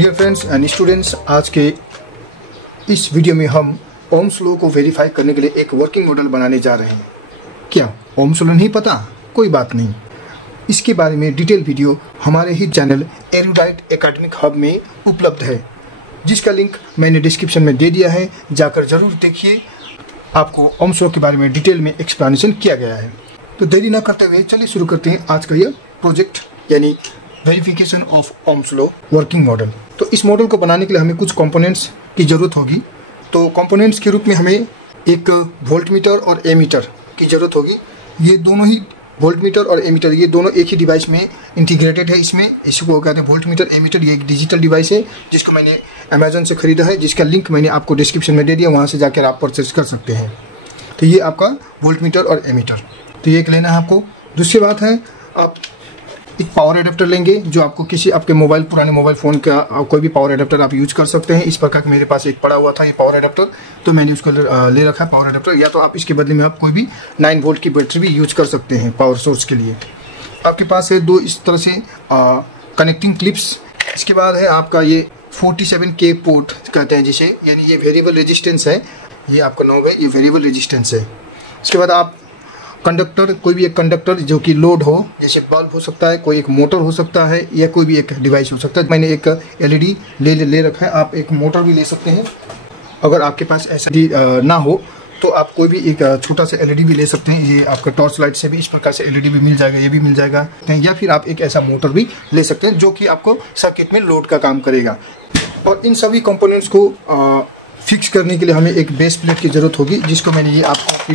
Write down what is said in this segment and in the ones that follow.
Dear friends and students, आज के इस वीडियो में हम ओम्स लॉ को वेरीफाई करने के लिए एक वर्किंग मॉडल बनाने जा रहे हैं। क्या ओम्स लॉ नहीं पता? कोई बात नहीं, इसके बारे में डिटेल वीडियो हमारे ही चैनल एरुडाइट एकेडमिक हब में उपलब्ध है, जिसका लिंक मैंने डिस्क्रिप्शन में दे दिया है। जाकर जरूर देखिए, आपको ओम्स लॉ के बारे में डिटेल में एक्सप्लेनेशन किया गया है। तो देरी न करते हुए चलिए शुरू करते हैं आज का यह प्रोजेक्ट, यानी verification of Ohm's law working model. तो इस मॉडल को बनाने के लिए हमें कुछ कंपोनेंट्स की ज़रूरत होगी। तो कंपोनेंट्स के रूप में हमें एक वोल्टमीटर और एमीटर की ज़रूरत होगी। ये दोनों ही वोल्टमीटर और एमीटर, ये दोनों एक ही डिवाइस में इंटीग्रेटेड है। इसमें इसको कहते हैं वोल्टमीटर एमीटर। ये एक डिजिटल डिवाइस है जिसको मैंने अमेजोन से ख़रीदा है, जिसका लिंक मैंने आपको डिस्क्रिप्शन में दे दिया, वहाँ से जाकर आप परचेज कर सकते हैं। तो ये आपका वोल्टमीटर और एमीटर, तो ये एक लेना है आपको। दूसरी बात है, आप एक पावर एडाप्टर लेंगे, जो आपको किसी आपके मोबाइल, पुराने मोबाइल फ़ोन का कोई भी पावर एडाप्टर आप यूज कर सकते हैं। इस प्रकार मेरे पास एक पड़ा हुआ था ये पावर एडाप्टर, तो मैंने उसको ले रखा है पावर एडाप्टर। या तो आप इसके बदले में आप कोई भी 9 वोल्ट की बैटरी भी यूज कर सकते हैं पावर सोर्स के लिए। आपके पास है 2 इस तरह से कनेक्टिंग क्लिप्स। इसके बाद है आपका ये 47K पोर्ट कहते हैं जिसे, यानी ये वेरिएबल रेजिस्टेंस है। ये आपका नॉब है, ये वेरिएबल रेजिस्टेंस है। इसके बाद आप कंडक्टर, कोई भी एक कंडक्टर जो कि लोड हो, जैसे बल्ब हो सकता है, कोई एक मोटर हो सकता है, या कोई भी एक डिवाइस हो सकता है। मैंने एक एलईडी ले रखा है। आप एक मोटर भी ले सकते हैं। अगर आपके पास ऐसा ना हो तो आप कोई भी एक छोटा सा एलईडी भी ले सकते हैं। ये आपका टॉर्च लाइट से भी इस प्रकार से एलईडी भी मिल जाएगा, ये भी मिल जाएगा। या फिर आप एक ऐसा मोटर भी ले सकते हैं जो कि आपको सर्किट में लोड का काम करेगा। और इन सभी कंपोनेंट्स को फिक्स करने के लिए हमें एक बेस प्लेट की ज़रूरत होगी, जिसको मैंने ये आपको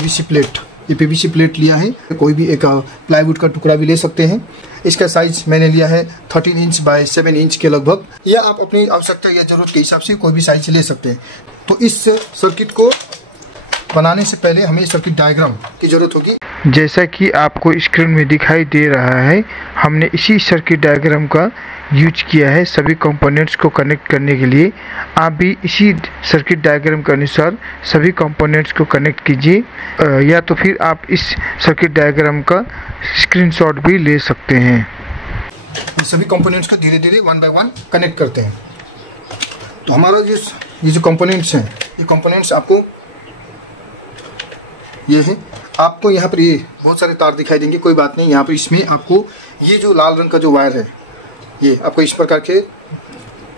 पीवीसी प्लेट लिया है। कोई भी एक प्लाईवुड का टुकड़ा भी ले सकते हैं। इसका साइज मैंने लिया है 13 इंच बाय 7 इंच के लगभग, या आप अपनी आवश्यकता या ज़रूरत के हिसाब से कोई भी साइज ले सकते हैं। तो इस सर्किट को बनाने से पहले हमें सर्किट डायग्राम की ज़रूरत होगी। जैसा कि आपको स्क्रीन में दिखाई दे रहा है, हमने इसी सर्किट डायग्राम का यूज किया है सभी कंपोनेंट्स को कनेक्ट करने के लिए। आप भी इसी सर्किट डायग्राम के अनुसार सभी कंपोनेंट्स को कनेक्ट कीजिए, या तो फिर आप इस सर्किट डायग्राम का स्क्रीनशॉट भी ले सकते हैं। सभी कंपोनेंट्स को धीरे धीरे 1 बाय 1 कनेक्ट करते हैं। तो हमारा ये जो कंपोनेंट्स हैं, ये कंपोनेंट्स आपको ये है। आपको यहाँ पर ये बहुत सारे तार दिखाई देंगे, कोई बात नहीं। यहाँ पर इसमें आपको ये जो लाल रंग का जो वायर है, ये आपको इस प्रकार के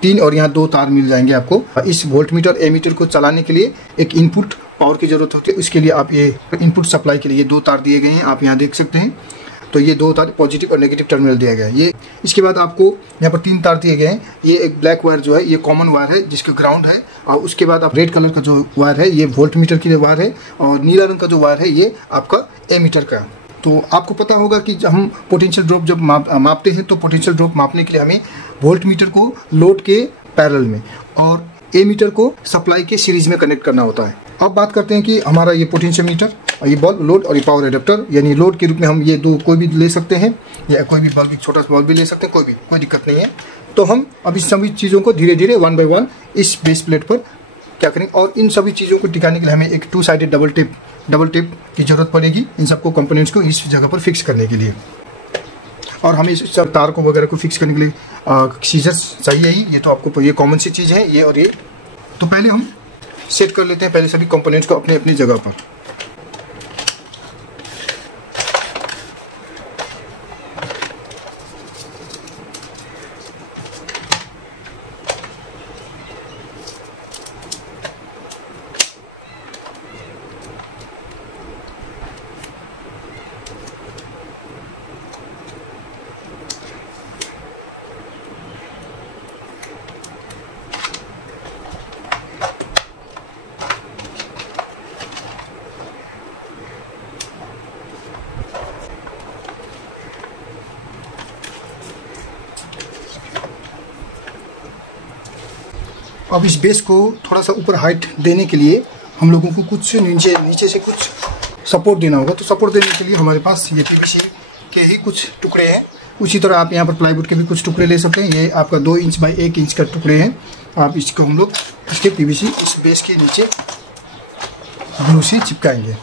3 और यहाँ 2 तार मिल जाएंगे आपको। इस वोल्टमीटर एमीटर को चलाने के लिए एक इनपुट पावर की ज़रूरत होती है। उसके लिए आप ये इनपुट सप्लाई के लिए 2 तार दिए गए हैं, आप यहाँ देख सकते हैं। तो ये 2 तार पॉजिटिव और नेगेटिव टर्मिनल दिया गया है। ये इसके बाद आपको यहाँ पर 3 तार दिए गए हैं। ये एक ब्लैक वायर जो है, ये कॉमन वायर है जिसका ग्राउंड है। और उसके बाद आप रेड कलर का जो वायर है, ये वोल्टमीटर की वायर है। और नीला रंग का जो वायर है, ये आपका एमीटर का। तो आपको पता होगा कि जब हम पोटेंशियल ड्रॉप जब मापते हैं, तो पोटेंशियल ड्रॉप मापने के लिए हमें वोल्टमीटर को लोड के पैरेलल में और एमीटर को सप्लाई के सीरीज में कनेक्ट करना होता है। अब बात करते हैं कि हमारा ये पोटेंशियल मीटर, ये बल्ब, लोड और ये पावर एडाप्टर, यानी लोड के रूप में हम ये 2 कोई भी ले सकते हैं, या कोई भी बल्ब, छोटा सा बल्ब भी ले सकते हैं, कोई दिक्कत नहीं है। तो हम अब इस सभी चीज़ों को धीरे धीरे 1 बाय 1 इस बेस प्लेट पर क्या करेंगे। और इन सभी चीज़ों को टिकाने के लिए हमें एक 2 साइडेड डबल टेप की ज़रूरत पड़ेगी, इन सबको कंपोनेंट्स को इस जगह पर फिक्स करने के लिए। और हमें इस सब तार को वगैरह को फिक्स करने के लिए सीजर्स चाहिए ही। ये तो आपको ये कॉमन सी चीज़ है, ये और ये। तो पहले हम सेट कर लेते हैं पहले सभी कंपोनेंट्स को अपनी अपनी जगह पर। अब इस बेस को थोड़ा सा ऊपर हाइट देने के लिए हम लोगों को कुछ नीचे से कुछ सपोर्ट देना होगा। तो सपोर्ट देने के लिए हमारे पास ये पीवीसी के ही कुछ टुकड़े हैं। उसी तरह आप यहाँ पर प्लाईवुड के भी कुछ टुकड़े ले सकते हैं। ये आपका 2 इंच बाय 1 इंच का टुकड़े हैं। आप इसको हम लोग इसके पीवीसी इस बेस के नीचे ग्लू से चिपकाएंगे।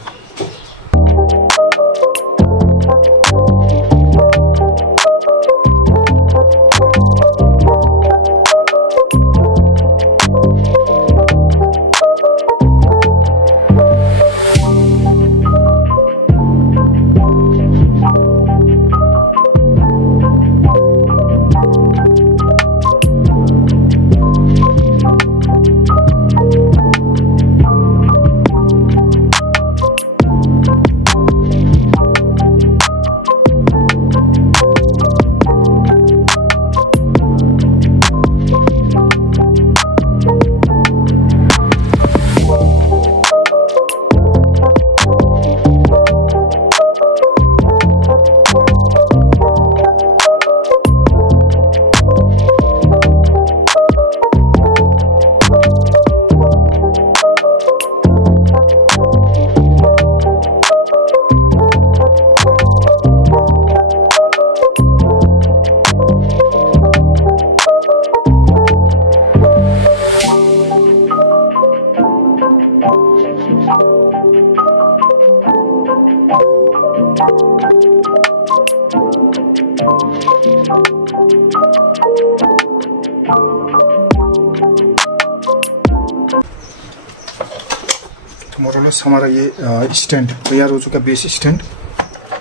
तो मोरलेस हमारा ये स्टैंड तैयार हो चुका है, बेस स्टैंड।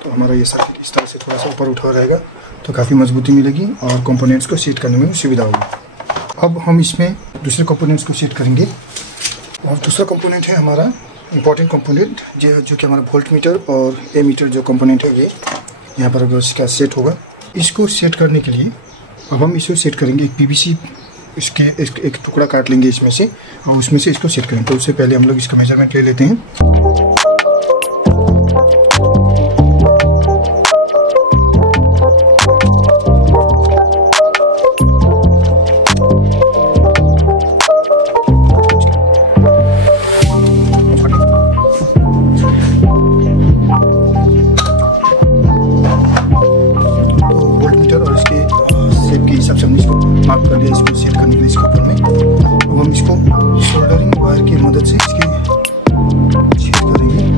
तो हमारा ये सर्किट इस तरह से थोड़ा सा ऊपर उठा रहेगा तो काफ़ी मजबूती मिलेगी और कंपोनेंट्स को सेट करने में सुविधा होगी। अब हम इसमें दूसरे कंपोनेंट्स को सेट करेंगे और दूसरा कंपोनेंट है हमारा इम्पॉर्टेंट कंपोनेंट जो कि हमारा वोल्ट मीटर और एमीटर जो कंपोनेंट है ये यहाँ पर इसका सेट होगा। इसको सेट करने के लिए अब हम इसको सेट करेंगे, एक पीवीसी इसके एक टुकड़ा काट लेंगे इसमें से और उसमें से इसको सेट करेंगे। तो उससे पहले हम लोग इसका मेजरमेंट ले लेते हैं। मार्क कर लिया इसको सेट करने के लिए इसके ऊपर में। अब हम इसको सोल्डरिंग वायर की मदद से इसकी छेद करेंगे।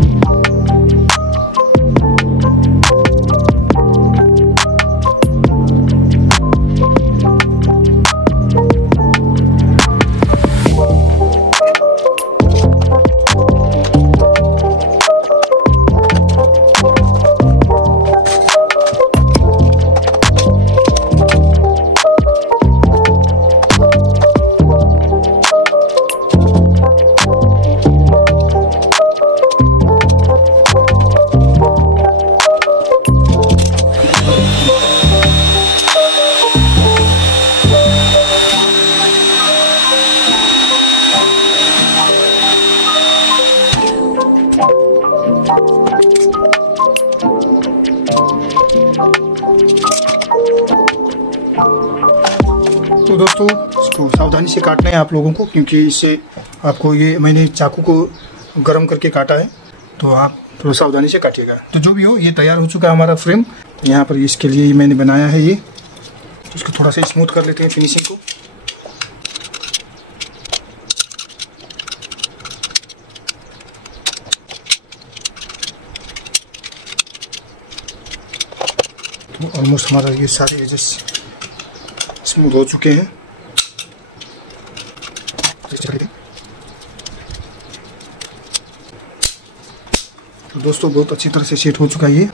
तो दोस्तों इसको सावधानी से काटना है आप लोगों को, क्योंकि इससे आपको ये मैंने चाकू को गर्म करके काटा है, तो आप थोड़ा सावधानी से काटिएगा। तो जो भी हो ये तैयार हो चुका है हमारा फ्रेम। यहाँ पर इसके लिए मैंने बनाया है ये, तो इसको थोड़ा सा स्मूथ कर लेते हैं फिनिशिंग को। तो ऑलमोस्ट हमारा ये सारे एजेस स्मूथ हो चुके हैं। तो दोस्तों बहुत अच्छी तरह से सेट हो चुका है ये।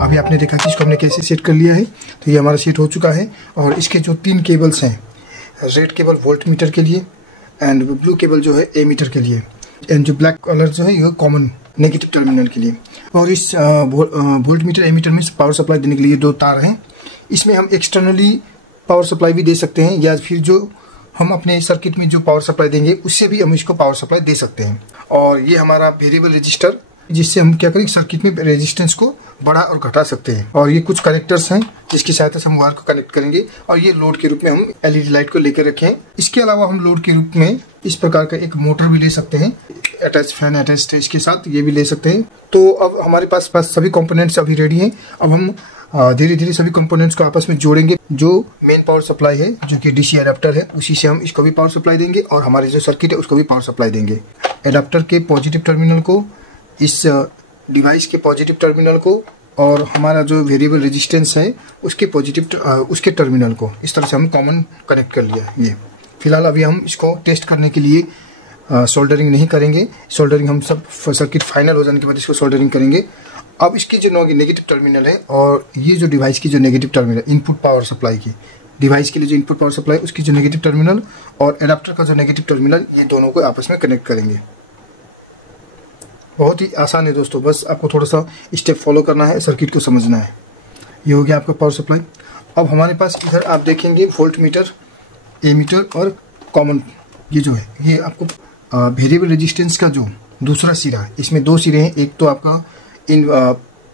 अभी आपने देखा कि इसको हमने कैसे सेट कर लिया है। तो ये हमारा सेट हो चुका है और इसके जो 3 केबल्स हैं, रेड केबल वोल्ट मीटर के लिए एंड ब्लू केबल जो है ए मीटर के लिए, एंड जो ब्लैक कलर जो है ये कॉमन नेगेटिव टर्मिनल के लिए। और इस वोल्ट मीटर ए मीटर में पावर सप्लाई देने के लिए 2 तार हैं। इसमें हम एक्सटर्नली पावर सप्लाई भी दे सकते हैं या फिर जो हम अपने सर्किट में जो पावर सप्लाई देंगे उससे भी हम इसको पावर सप्लाई दे सकते हैं। और ये हमारा वेरिएबल रजिस्टर, जिससे हम क्या करेंगे सर्किट में रेजिस्टेंस को बढ़ा और घटा सकते हैं। और ये कुछ कनेक्टर्स हैं जिसकी सहायता से हम वायर को कनेक्ट करेंगे। और ये लोड के रूप में हम एलईडी लाइट को लेकर रखे हैं। इसके अलावा हम लोड के रूप में इस प्रकार का एक मोटर भी ले सकते हैं, अटैच फैन अटैच इसके साथ ये भी ले सकते हैं। तो अब हमारे पास सभी कंपोनेंट्स अभी रेडी हैं। अब हम धीरे धीरे सभी कंपोनेंट्स को आपस में जोड़ेंगे। जो मेन पावर सप्लाई है जो कि डीसी एडाप्टर है, उसी से हम इसको भी पावर सप्लाई देंगे और हमारे जो सर्किट है उसको भी पावर सप्लाई देंगे। एडाप्टर के पॉजिटिव टर्मिनल को इस डिवाइस के पॉजिटिव टर्मिनल को और हमारा जो वेरिएबल रेजिस्टेंस है उसके उसके टर्मिनल को इस तरह से हम कॉमन कनेक्ट कर लिया। ये फिलहाल अभी हम इसको टेस्ट करने के लिए सोल्डरिंग नहीं करेंगे। सोल्डरिंग हम सब सर्किट फाइनल हो जाने के बाद इसको सोल्डरिंग करेंगे। अब इसकी जो नेगेटिव टर्मिनल है और ये जो डिवाइस की जो negative terminal input power supply की, डिवाइस के लिए जो इनपुट पावर सप्लाई उसकी जो नेगेटिव टर्मिनल और एडाप्टर का जो नेगेटिव टर्मिनल, ये दोनों को आपस में कनेक्ट करेंगे। बहुत ही आसान है दोस्तों, बस आपको थोड़ा सा स्टेप फॉलो करना है, सर्किट को समझना है। ये हो गया आपका पावर सप्लाई। अब हमारे पास इधर आप देखेंगे वोल्ट मीटर, एमीटर और कॉमन, ये जो है ये आपको वेरिएबल रेजिस्टेंस का जो दूसरा सिरा, इसमें दो सिरे हैं। एक तो आपका इन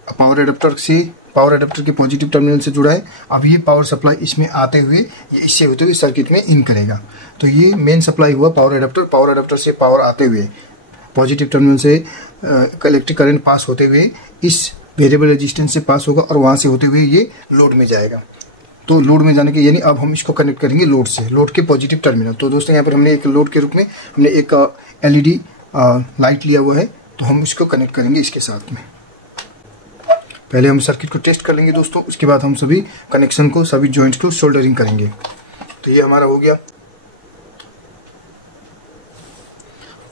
पावर एडाप्टर के पॉजिटिव टर्मिनल से जुड़ा है। अब ये पावर सप्लाई इसमें आते हुए ये इससे होते हुए सर्किट में इन करेगा। तो ये मेन सप्लाई हुआ पावर एडाप्टर से पावर आते हुए पॉजिटिव टर्मिनल से इलेक्ट्रिक करंट पास होते हुए इस वेरिएबल रेजिस्टेंस से पास होगा और वहाँ से होते हुए ये लोड में जाएगा। तो लोड में जाने के यानी अब हम इसको कनेक्ट करेंगे लोड से, लोड के पॉजिटिव टर्मिनल। तो दोस्तों यहाँ पर हमने एक लोड के रूप में हमने एक एलईडी लाइट लिया हुआ है, तो हम इसको कनेक्ट करेंगे इसके साथ में। पहले हम सर्किट को टेस्ट कर लेंगे दोस्तों, उसके बाद हम सभी कनेक्शन को, सभी जॉइंट्स को सोल्डरिंग करेंगे। तो ये हमारा हो गया।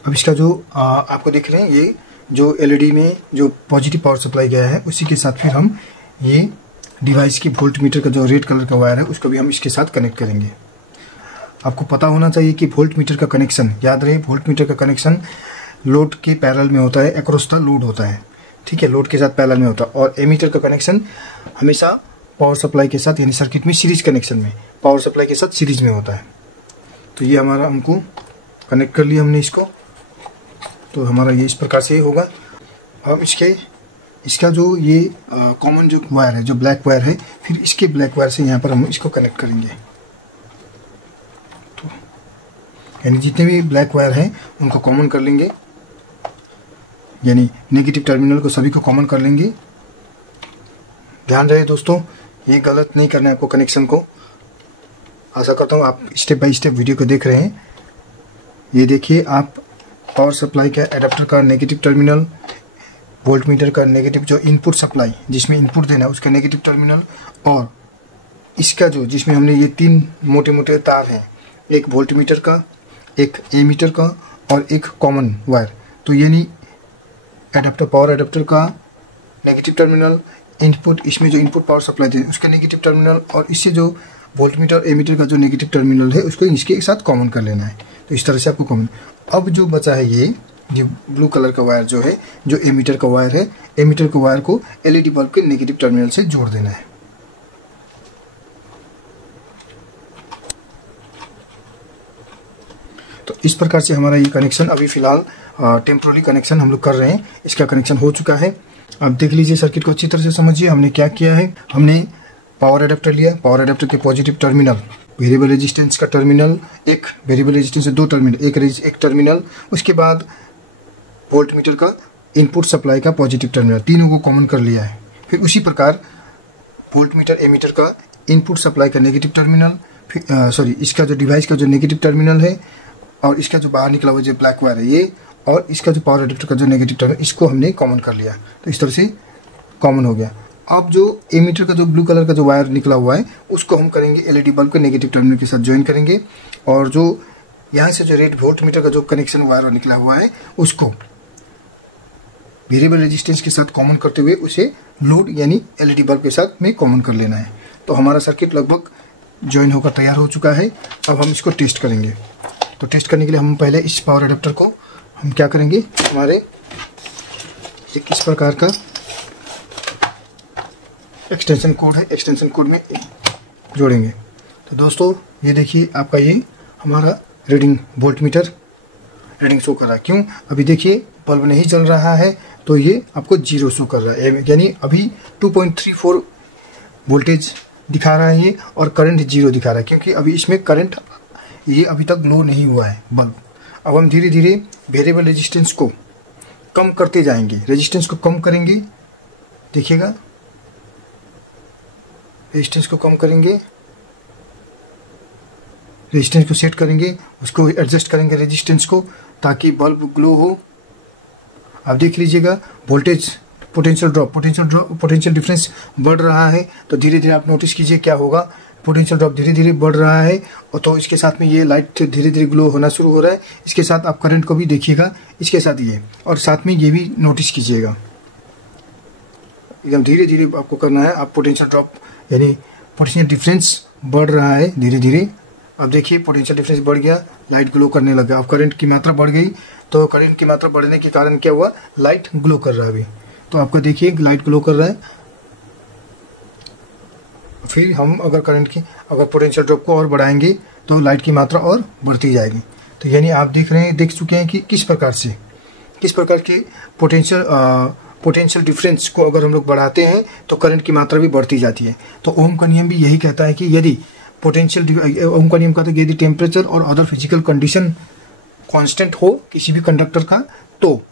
अब इसका जो आपको देख रहे हैं ये जो एलईडी में जो पॉजिटिव पावर सप्लाई गया है उसी के साथ फिर हम ये डिवाइस की वोल्ट मीटर का जो रेड कलर का वायर है उसको भी हम इसके साथ कनेक्ट करेंगे। आपको पता होना चाहिए कि वोल्ट मीटर का कनेक्शन, याद रहे वोल्ट मीटर का कनेक्शन लोड के पैरेलल में होता है, अक्रॉस द लोड होता है, ठीक है, लोड के साथ पैरेलल में होता है। और एमीटर का कनेक्शन हमेशा पावर सप्लाई के साथ यानी सर्किट में सीरीज कनेक्शन में पावर सप्लाई के साथ सीरीज में होता है। तो ये हमारा हमको कनेक्ट कर लिया हमने इसको। तो हमारा ये इस प्रकार से होगा। अब इसका जो ये कॉमन जो वायर है, जो ब्लैक वायर है, फिर इसके ब्लैक वायर से यहाँ पर हम इसको कनेक्ट करेंगे। तो यानी जितने भी ब्लैक वायर हैं उनको कॉमन कर लेंगे, यानी नेगेटिव टर्मिनल को सभी को कॉमन कर लेंगे। ध्यान रहे दोस्तों, ये गलत नहीं करना है आपको कनेक्शन को। आशा करता हूँ आप स्टेप बाय स्टेप वीडियो को देख रहे हैं। ये देखिए, आप पावर सप्लाई का एडाप्टर का नेगेटिव टर्मिनल, वोल्ट मीटर का नेगेटिव जो इनपुट सप्लाई जिसमें इनपुट देना है उसका नेगेटिव टर्मिनल, और इसका जो जिसमें हमने ये तीन मोटे मोटे तार हैं, एक वोल्ट मीटर का, एक एमीटर का और एक कॉमन वायर। तो यानी एडाप्टर, पावर एडाप्टर का नेगेटिव टर्मिनल, इनपुट, इसमें जो इनपुट पावर सप्लाई दे उसका नेगेटिव टर्मिनल, और इससे जो वोल्ट मीटर एमीटर का जो नेगेटिव टर्मिनल है उसको इसके साथ कॉमन कर लेना है। तो इस तरह से आपको कॉमन। अब जो बचा है ये ब्लू कलर का वायर जो है, जो एमीटर का वायर है, एमीटर के वायर को एलईडी बल्ब के नेगेटिव टर्मिनल से जोड़ देना है। तो इस प्रकार से हमारा ये कनेक्शन अभी फिलहाल टेम्पोररी कनेक्शन हम लोग कर रहे हैं। इसका कनेक्शन हो चुका है। अब देख लीजिए, सर्किट को अच्छी तरह से समझिए। हमने क्या किया है, हमने पावर एडाप्टर लिया, पावर एडाप्टर के पॉजिटिव टर्मिनल, वेरिएबल रेजिस्टेंस का टर्मिनल, एक वेरिएबल रेजिस्टेंस से दो टर्मिनल, एक टर्मिनल, उसके बाद वोल्ट मीटर का इनपुट सप्लाई का पॉजिटिव टर्मिनल, तीनों को कॉमन कर लिया है। फिर उसी प्रकार वोल्ट मीटर एमीटर का इनपुट सप्लाई का नेगेटिव टर्मिनल, फिर इसका जो डिवाइस का जो नेगेटिव टर्मिनल है और इसका जो बाहर निकला हुआ जो ब्लैक वायर है ये, और इसका जो पावर एडाप्टर का जो नेगेटिव टर्मिनल, इसको हमने कॉमन कर लिया। तो इस तरह से कॉमन हो गया। अब जो एमीटर का जो ब्लू कलर का जो वायर निकला हुआ है उसको हम करेंगे एलईडी बल्ब के नेगेटिव टर्मिनल के साथ ज्वाइन करेंगे, और जो यहाँ से जो रेड वोल्ट मीटर का जो कनेक्शन वायर निकला हुआ है उसको वेरिएबल रेजिस्टेंस के साथ कॉमन करते हुए उसे लोड यानी एलईडी बल्ब के साथ में कॉमन कर लेना है। तो हमारा सर्किट लगभग ज्वाइन होकर तैयार हो चुका है। अब हम इसको टेस्ट करेंगे। तो टेस्ट करने के लिए हम पहले इस पावर एडाप्टर को हम क्या करेंगे, हमारे एक इस प्रकार का एक्सटेंशन कोड है, एक्सटेंशन कोड में जोड़ेंगे। तो दोस्तों ये देखिए, आपका ये हमारा reading volt meter reading show कर रहा है। क्यों? अभी देखिए बल्ब नहीं जल रहा है तो ये आपको 0 शो कर रहा है, यानी अभी 2.34 वोल्टेज दिखा रहा है ये, और करंट 0 दिखा रहा है, क्योंकि अभी इसमें करंट ये अभी तक ग्लो नहीं हुआ है बल्ब। अब हम धीरे धीरे वेरिएबल रेजिस्टेंस को कम करते जाएंगे, रेजिस्टेंस को कम करेंगे, देखिएगा रेजिस्टेंस को कम करेंगे, रेजिस्टेंस को सेट करेंगे, उसको एडजस्ट करेंगे रेजिस्टेंस को, ताकि बल्ब ग्लो हो। आप देख लीजिएगा वोल्टेज पोटेंशियल डिफरेंस बढ़ रहा है, तो धीरे धीरे आप नोटिस कीजिए क्या होगा, पोटेंशियल ड्रॉप धीरे धीरे बढ़ रहा है, और तो इसके साथ में ये लाइट धीरे धीरे ग्लो होना शुरू हो रहा है। इसके साथ आप करंट को भी देखिएगा, इसके साथ ये, और साथ में ये भी नोटिस कीजिएगा, एकदम धीरे धीरे आपको करना है। आप पोटेंशियल ड्रॉप यानी पोटेंशियल डिफरेंस बढ़ रहा है धीरे धीरे। अब देखिए पोटेंशियल डिफरेंस बढ़ गया, लाइट ग्लो करने लगा। अब करंट की मात्रा बढ़ गई, तो करंट की मात्रा बढ़ने के कारण क्या हुआ, लाइट ग्लो कर रहा है अभी। तो आपका देखिए लाइट ग्लो कर रहा है। फिर हम अगर पोटेंशियल ड्रॉप को और बढ़ाएंगे तो लाइट की मात्रा और बढ़ती जाएगी। तो यानी आप देख चुके हैं कि किस प्रकार के पोटेंशियल डिफरेंस को अगर हम लोग बढ़ाते हैं तो करंट की मात्रा भी बढ़ती जाती है। तो ओम का नियम भी यही कहता है कि यदि ओम का नियम कहता है कि यदि टेम्परेचर और अदर फिजिकल कंडीशन कांस्टेंट हो किसी भी कंडक्टर का, तो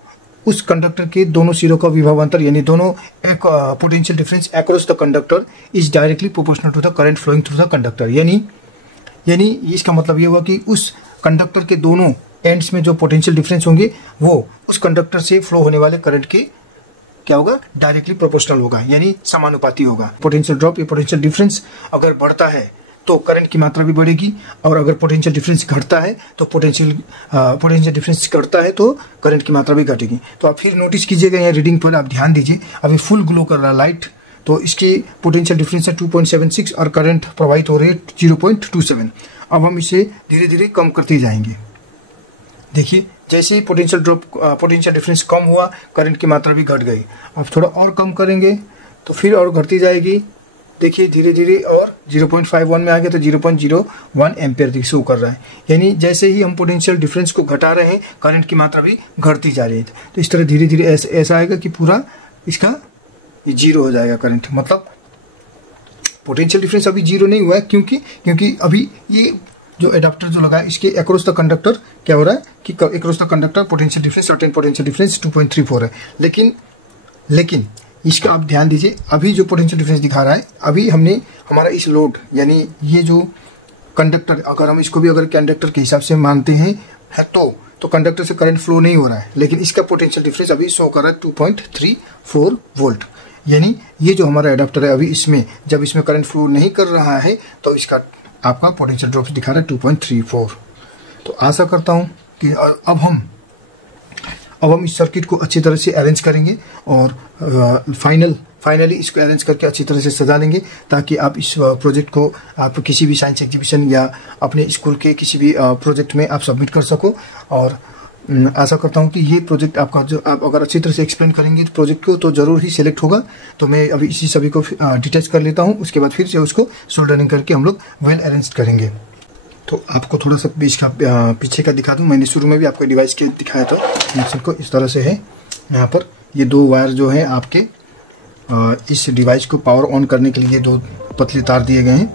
उस कंडक्टर के दोनों सिरों का विभवांतर यानी दोनों एक potential difference across the conductor is directly proportional to the current flowing through the conductor. यानी इसका मतलब ये हुआ कि उस कंडक्टर के दोनों एंड्स में जो पोटेंशियल डिफरेंस होंगे वो उस कंडक्टर से फ्लो होने वाले करंट के क्या होगा, डायरेक्टली प्रोपोर्शनल होगा, यानी समानुपाती होगा। पोटेंशियल ड्रॉप या पोटेंशियल डिफरेंस अगर बढ़ता है तो करंट की मात्रा भी बढ़ेगी, और अगर पोटेंशियल डिफरेंस घटता है तो पोटेंशियल डिफरेंस घटता है तो करंट की मात्रा भी घटेगी। तो आप फिर नोटिस कीजिएगा यहाँ रीडिंग पर आप ध्यान दीजिए, अभी फुल ग्लो कर रहा है लाइट, तो इसकी पोटेंशियल डिफरेंस है 2.76 और करंट प्रवाहित हो रहे हैं 0.27। अब हम इसे धीरे धीरे कम करते जाएंगे। देखिए जैसे ही पोटेंशियल डिफरेंस कम हुआ, करंट की मात्रा भी घट गई। अब थोड़ा और कम करेंगे तो फिर और घटती जाएगी। देखिए धीरे धीरे और 0.51 में आ गया तो 0.01 एम्पियर शो कर रहा है, यानी जैसे ही हम पोटेंशियल डिफरेंस को घटा रहे हैं करंट की मात्रा भी घटती जा रही है। तो इस तरह धीरे धीरे ऐसा आएगा कि पूरा इसका 0 हो जाएगा करंट, मतलब पोटेंशियल डिफरेंस अभी 0 नहीं हुआ है, क्योंकि अभी ये जो एडाप्टर जो लगा है इसके अक्रॉस द कंडक्टर क्या हो रहा है कि across the conductor potential difference certain potential difference 2.34 है। लेकिन इसका आप ध्यान दीजिए, अभी जो पोटेंशियल डिफरेंस दिखा रहा है, अभी हमने हमारा इस लोड यानी ये जो कंडक्टर, अगर हम इसको भी अगर कंडक्टर के हिसाब से मानते हैं तो कंडक्टर से करंट फ्लो नहीं हो रहा है, लेकिन इसका पोटेंशियल डिफरेंस अभी शो कर रहा है 2.34 वोल्ट। यानी ये जो हमारा एडाप्टर है अभी जब इसमें करंट फ्लो नहीं कर रहा है तो इसका आपका पोटेंशियल ड्रॉप दिखा रहा है 2.34। तो आशा करता हूँ कि अब हम इस सर्किट को अच्छी तरह से अरेंज करेंगे और फाइनली इसको अरेंज करके अच्छी तरह से सजा लेंगे, ताकि आप इस प्रोजेक्ट को आप किसी भी साइंस एग्जीबिशन या अपने स्कूल के किसी भी प्रोजेक्ट में आप सबमिट कर सको। और आशा करता हूं कि ये प्रोजेक्ट आपका जो आप अगर अच्छी तरह से एक्सप्लेन करेंगे प्रोजेक्ट को तो ज़रूर ही सिलेक्ट होगा। तो मैं अभी इसी सभी को डिटेच कर लेता हूँ, उसके बाद फिर से उसको सोल्डरिंग करके हम लोग वेल अरेंज करेंगे। तो आपको थोड़ा सा पीछे का दिखा दूं, मैंने शुरू में भी आपको डिवाइस के दिखाया था। कनेक्शन को इस तरह से है, यहाँ पर ये 2 वायर जो है आपके इस डिवाइस को पावर ऑन करने के लिए 2 पतले तार दिए गए हैं।